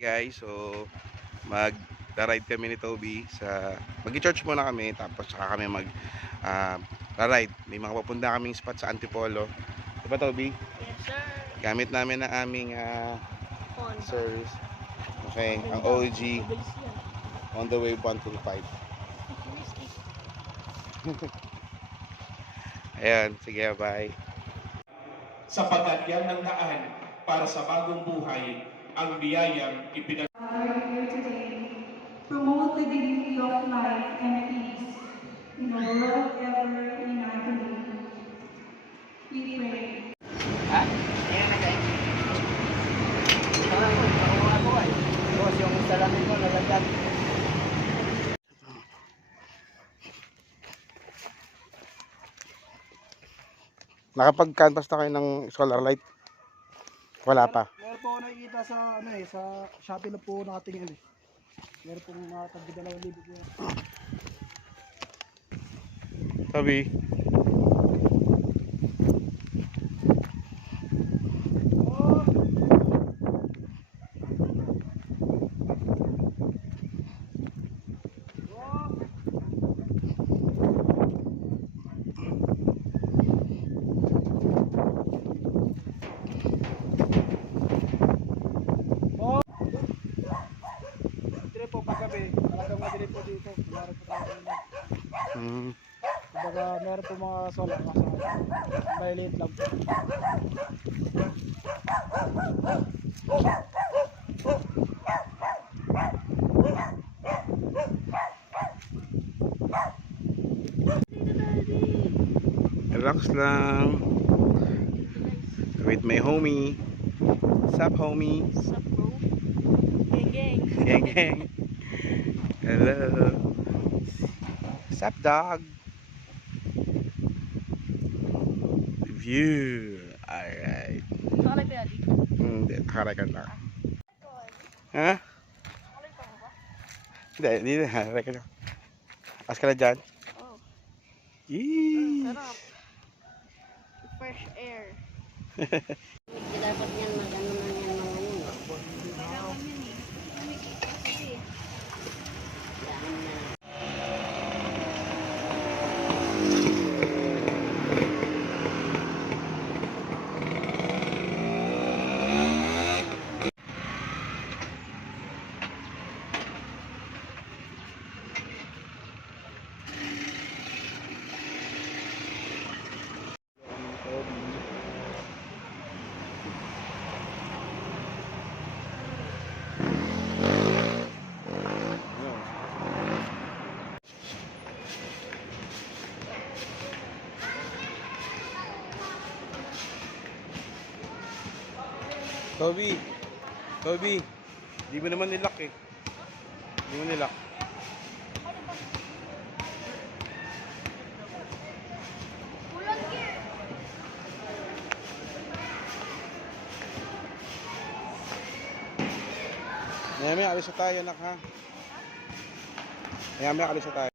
Guys, so mag-ride kami ni Toby sa mag-church muna kami tapos saka kami ride. May mga papunta kaming spot sa Antipolo. Diba Toby? Yes sir. Gamit namin ang aming service. Okay, ang OG on the way 125. Ayan, sige, bye. Sapagkat yan ang daan para sa bagong buhay, ang biyayang ipinag... Here today, promote the dignity of life and peace in a world ever united. We pray. Ha? Ayan na guys. Ako ay. Boss, yung salamin ko nalagyan. Nakapag-canvas na kayo ng solar light? Wala pa. Meron po ako nakikita sa sa Shopee na po nakatingin eh. Meron pong tagdi 2,000 po. Toby. Dire po paggabi, talagang madire po dito. Meron po tayo. Kumbaga meron po mga solar kasi maliit lang po. Relax lang. With my homie. Sup homie? Sup bro? Gang gang. Gang gang. Hello. Sup dog? View. Alright. Nakalay pa yadi? Hindi, nakarekan lang. Ha? Nakalay pa mo ba? Hindi na, nakarekan lang. As ka na dyan? Oo. Yee! Sarap. Fresh air. Dapat yan mag-ano na yan mga yun. Kailangan yun eh. Kasi Yan na. Toby, di mo naman nilock eh. Di mo nilock. Maya-maya alis na tayo, anak ha. Maya-maya alis na tayo.